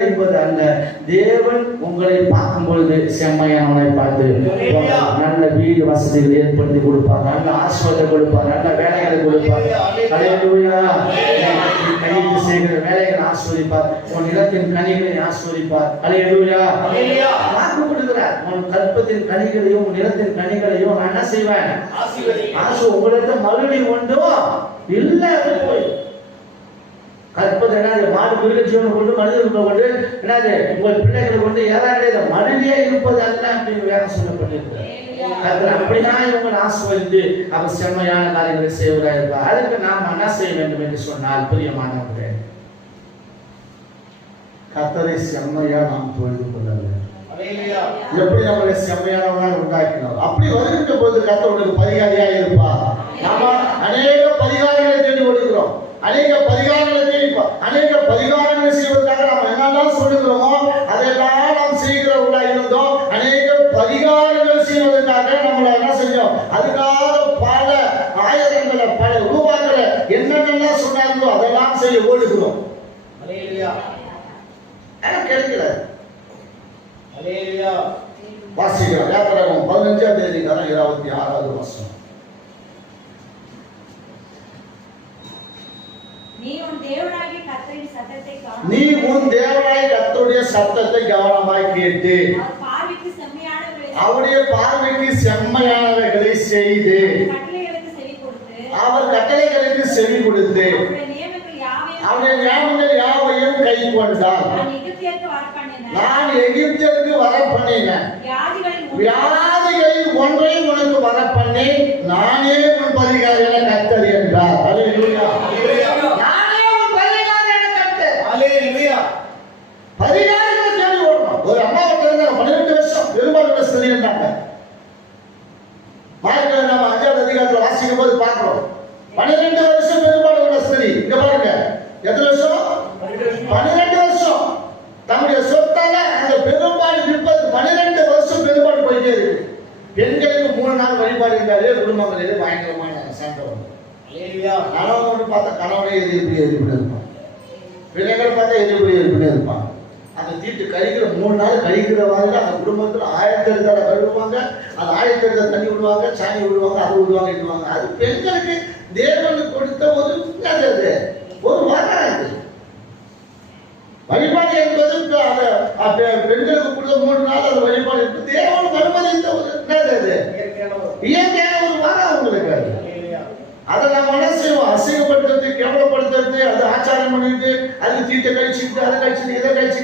என்பது அல்ல. தேவன் உங்களை பார்க்கும் பொழுது செம்மையானவனை பார்த்து நல்ல வீடு வசதிகள் ஏற்படுத்தி கொடுப்பார், நல்ல ஆசீர்வாதம் கொடுப்பார், நல்ல வேலைகளை கொடுப்பார். ஹல்லேலூயா. கையில் செய்கிற வேலைகளை ஆசீர்வதிப்பார், உன் நிலத்தின் கனிகளை ஆசீர்வதிப்பார். ஹல்லேலூயா. வாக்கு கொடுக்கிறார், உன் கற்பத்தின் கனிகளையும் உன் நிலத்தின் கனிகளையும் நான் என்ன செய்வேன்? உங்களுக்கு மறுபடியும் உண்டோ இல்லை போய் கற்பது என்னது? மாடு மிருக ஜீவனை கொண்டு மனிதர்களை கொண்டு என்னது உங்கள் பிள்ளைகளை கொண்டு ஏதாவது மனிதே இருப்பது அல்ல அப்படின்னு வேற சொல்லப்பட்டிருக்கிறது. அப்படிதான் இவங்க ஆசீர்வதித்து அவர் செம்மையான காரியங்களை செய்வதாக இருப்பார். அதுக்கு நாம் என்ன செய்ய வேண்டும் என்று சொன்னால், பிரியமானவர்களே, கர்த்தரை செம்மையா நாம் தொழுது கொள்ள வேண்டும். எப்படி நம்மளை செம்மையானவனாக உண்டாக்கினார் அப்படி வருகின்ற போது கர்த்தருடைய பரிகாரியா இருப்பார். நாம அநேக பரிகாரிகளை தேடி ஓடுகிறோம், அநேக பரிகாரங்களை தேடிப்போம், அநேக பரிகாரங்களை செய்வதற்காக நாம் என்னெல்லாம் சொல்லுகிறோமோ அதெல்லாம் நாம் செய்கிறவர்களா இருந்தோம். அநேக பரிகாரங்கள் செய்வதற்காக நம்மள என்ன செஞ்சோம்? அதுக்காக பல ஆயிரங்களை பல ரூபாய்களை என்னென்னலாம் சொன்னாங்களோ அதெல்லாம் செய்ய ஓடுகிறோம். கிடைக்கல. வாசிக்கிறோம் யாத்திராகமம் 15ஆம் தேதிக்காரன் 26வது வருஷம். நீ உன் தேவனாகிய கர்த்தருடைய சத்தத்தை கவனமாய் கேட்டு அவருடைய பார்வைக்கு செம்மையானவைகளை செய்து அவர் கட்டளைகளுக்கு செவி கொடுத்து அவருடைய நியமங்கள் யாவையும் கை கொண்டார். நான் எகிப்திற்கு வர பண்ணினேன் வியாதிகளில் ஒன்றையும் உனக்கு வர பண்ணி நானே உன் பரிகாரியான கர்த்தர் என்றார். அல்லேலூயா. பரிகாரங்களை தேடி ஓடணும். ஒரு அம்மாவுக்கு 12 வருஷம் பெரும்பாலுள்ள ஸ்திரீ இருந்தாங்க. மார்க்கில் நம்ம 5வது அதிகாரத்தில் வாசிக்கும் போது பார்க்கிறோம் 12 வருஷம் பெரும்பாலுள்ள ஸ்திரீ. இங்க பாருங்க எத்தனை வருஷம்? 12 வருஷம். தன்னுடைய சொத்தால அந்த பெரும்பாடு நிற்பது 12 வருஷம் பெரும்பாடு போயிட்டே இருக்கு. பெண்களுக்கு 3 நாள் வழிபாடு இருந்தாலே குடும்பங்களிலே பயங்கரமான சண்டை வரும். கணவன் பார்த்தா கணவனே எதிர்ப்பு இருப்பான், பிள்ளைகள் பார்த்தா எதிர்ப்பு இருப்பான். அந்த தீட்டு கழிக்கிற 3 நாள் கழிக்கிற மாதிரி அந்த குடும்பத்தில் 1000 தடவை கழுவுவாங்க, அது 1000 தண்ணி விடுவாங்க, சாணி விடுவாங்க, அது விடுவாங்க, இடுவாங்க. அது பெண்களுக்கு தேவனுக்கு கொடுத்த ஒரு வராது. வழிபாடு என்பது பெண்களுக்கு கொடுத்த 3 நாள் அது வழிபாடு என்பது தேவன் வருவதை இயற்கையான ஒரு வரம் அவங்களுக்கு. அதை நம்ம என்ன செய்வோம்? அசிங்கப்படுத்துறது, கேவலப்படுத்துறது, அது ஆச்சாரம் பண்ணிட்டு அது தீட்டை கழிச்சுட்டு அதை கழிச்சுட்டு இதை கழிச்சுட்டு